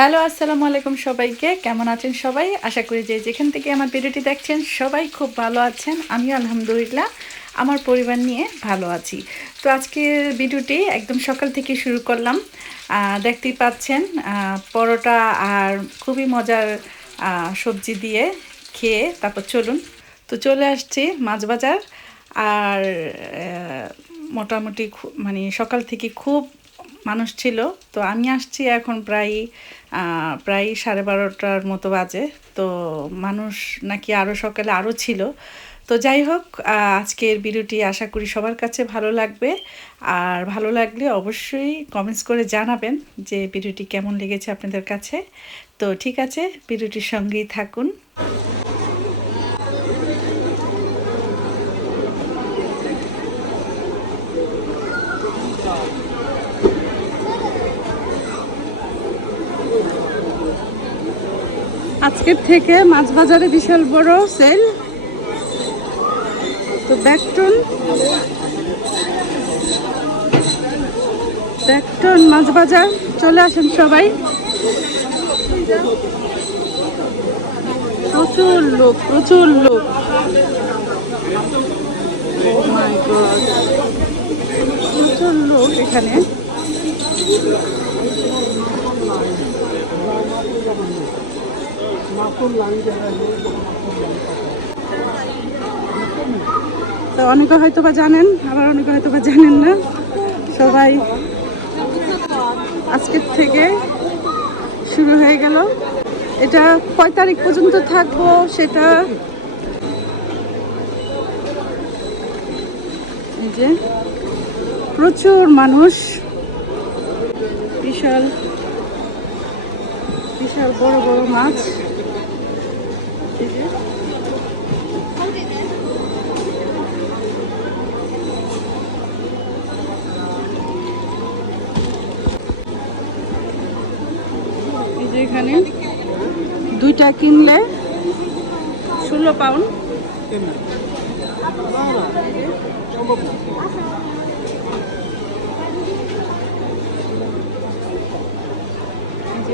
Hello, আসসালামু আলাইকুম সবাইকে। কেমন আছেন সবাই? আশা করি যে যেখান থেকে আমার ভিডিওটি দেখছেন, সবাই খুব ভালো আছেন। আমি আলহামদুলিল্লাহ, আমার পরিবার নিয়ে ভালো আছি। তো আজকের ভিডিওটি একদম সকাল থেকে শুরু করলাম। দেখতেই পাচ্ছেন পরোটা আর খুবই মজার সবজি দিয়ে খেয়ে তারপর চলুন। তো চলে আসছি মাছ বাজার। আর মোটামুটি মানে সকাল থেকে খুব মানুষ ছিল। তো আমি আসছি এখন প্রায় প্রায় সাড়ে বারোটার মতো বাজে। তো মানুষ নাকি আরও সকালে আরও ছিল। তো যাই হোক আজকের ভিডিওটি আশা করি সবার কাছে ভালো লাগবে। আর ভালো লাগলে অবশ্যই কমেন্টস করে জানাবেন যে ভিডিওটি কেমন লেগেছে আপনাদের কাছে। তো ঠিক আছে, ভিডিওটির সঙ্গেই থাকুন। আজকের থেকে মাছ বাজারে বিশাল বড় সেল। তো ব্যাকটন। ব্যাকটন মাছ বাজার চলে আসেন সবাই। প্রচুর লোক প্রচুর লোক। Oh. প্রচুর লোক এখানে। তো অনেকে হয়তো বা জানেন, আবার অনেকে হয়তো বা জানেন না। সবাই আজকের থেকে শুরু হয়ে গেল। এটা কয় তারিখ পর্যন্ত থাকব সেটা? এই যে, প্রচুর মানুষ। বিশাল বিশাল বড় বড় মাছ। এখানে দুইটা কিনলে ষোলো পাউন্ড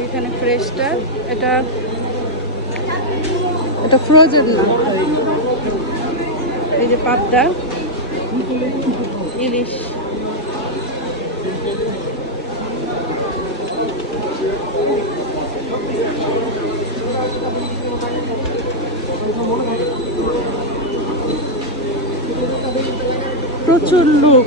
এখানে ফ্রেশটা এটা এটা ফ্রোজেন না। এই যে পাবদা ইলিশ। প্রচুর লোক।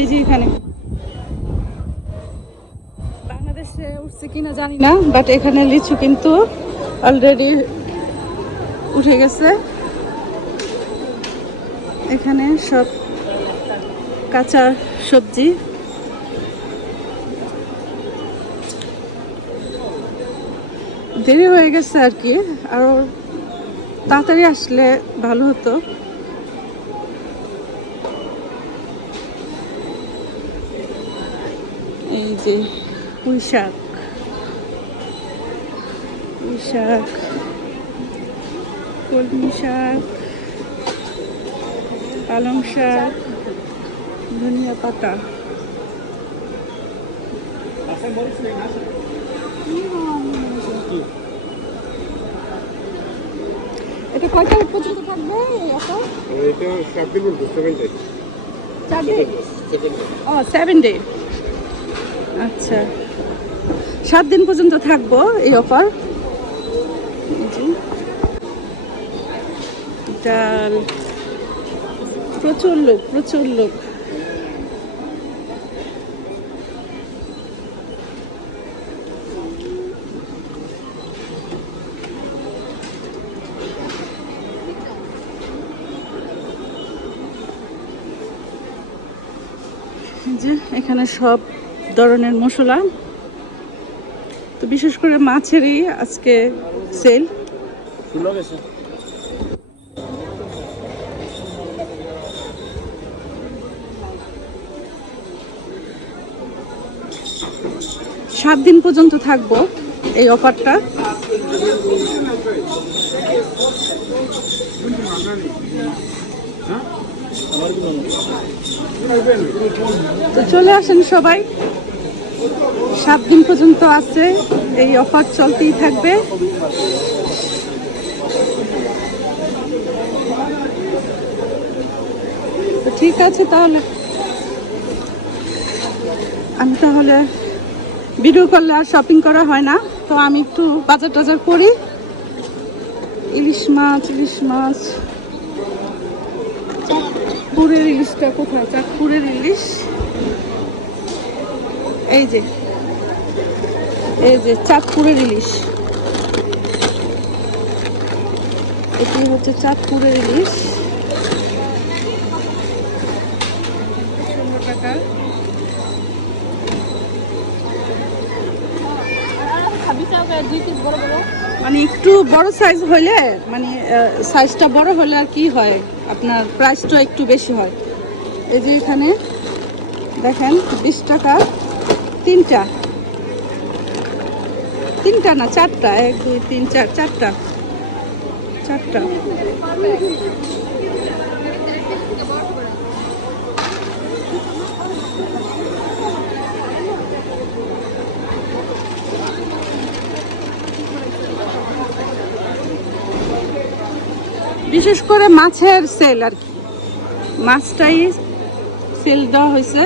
এই যে এখানে। বাংলাদেশে উঠছে কিনা জানি না বাট এখানে লিচু কিন্তু অলরেডি উঠে গেছে। এখানে সব কাঁচা সবজি। দেরি হয়ে গেছে আর কি, আরও তাড়াতাড়ি আসলে ভালো হতো। এই যে পুঁই শাক পুঁই শাক কলমি শাক। পালং শাক। ধনিয়া পাতা। এটা কয় তারিখ পর্যন্ত থাকবে এটা সাত দিন ডে চার ডে ও সেভেন ডে আচ্ছা। সাত দিন পর্যন্ত থাকব এই অফার ডাল। প্রচুর লোক প্রচুর লোক। যে এখানে সব ধরনের মশলা। তো বিশেষ করে মাছেরই আজকে সেল সাত দিন পর্যন্ত থাকব এই অফারটা। তো চলে আসেন সবাই। সাত দিন পর্যন্ত আছে, এই অফার চলতেই থাকবে। ঠিক আছে তাহলে। আমি তাহলে ভিডিও করলে আর শপিং করা হয় না, তো আমি একটু বাজার টাজার করি। ইলিশ মাছ ইলিশ মাছ। চাঁদপুরের ইলিশটা কোথায়? চাঁদপুরের ইলিশ। এই যে এই যে চাঁদপুরের ইলিশ। এটি হচ্ছে চাঁদপুরের ইলিশ। টাকা মানে একটু বড় সাইজ হইলে মানে সাইজটা বড় হলে আর কি হয়? আপনার প্রাইসটা একটু বেশি হয়। এই যে এখানে, দেখেন, বিশ টাকা। তিনটা। তিনটা না, চারটা? এক, দুই, তিন, চার, চারটা। চারটা। বিশেষ করে মাছের সেল আর কি। মাছটাই সেল দেওয়া হয়েছে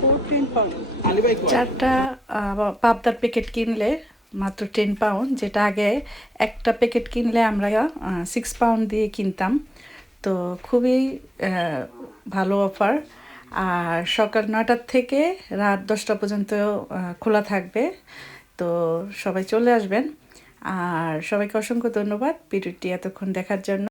ফোরটিন পাউন্ড চারটা পাবদার প্যাকেট কিনলে মাত্র টেন পাউন্ড যেটা আগে একটা প্যাকেট কিনলে আমরা সিক্স পাউন্ড দিয়ে কিনতাম। তো খুবই ভালো অফার আর সকাল নয়টার থেকে রাত দশটা পর্যন্ত খোলা থাকবে। তো সবাই চলে আসবেন। আর সবাইকে অসংখ্য ধন্যবাদ। ভিডিওটি এতক্ষণ দেখার জন্য।